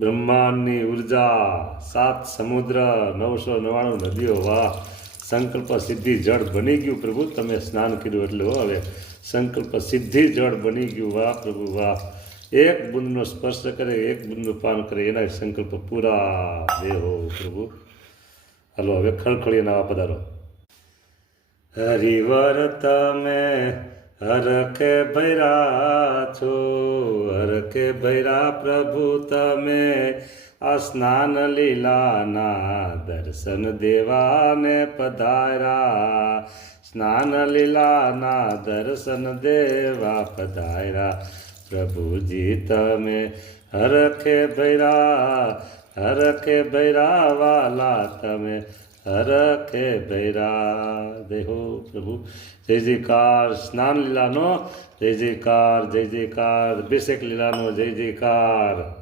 બ્રહ્માંડની ઉર્જા, 7 સમુદ્ર, 999 નદીઓ, વાહ! સંકલ્પ સિદ્ધિ જળ બની ગયું પ્રભુ. તમે સ્નાન કર્યું એટલે હવે સંકલ્પ સિદ્ધિ જળ બની ગયું. વાહ પ્રભુ વાહ! એક બુંદનો સ્પર્શ કરે, એક બુંદનું પાન કરે, એના સંકલ્પ પૂરા દેહો પ્રભુ. હાલો હવે ખળખળીએ નાવા પધારો. હરિવર તમે હરખે ભૈરા છો, હરખે ભૈરા પ્રભુ તમે આ સ્નાન લીલાના દર્શન દેવાને પધાર્યા, સ્નાન લીલાના દર્શન દેવા પધાર્યા. પ્રભુજી તમે હરખે ભૈરા વાલા તમે હરખે ભૈરા દેહો પ્રભુ. જય જયકાર સ્નાન લીલાનો, જય જયકાર, જય જયકાર અભિષેક લીલાનો, જય જયકાર.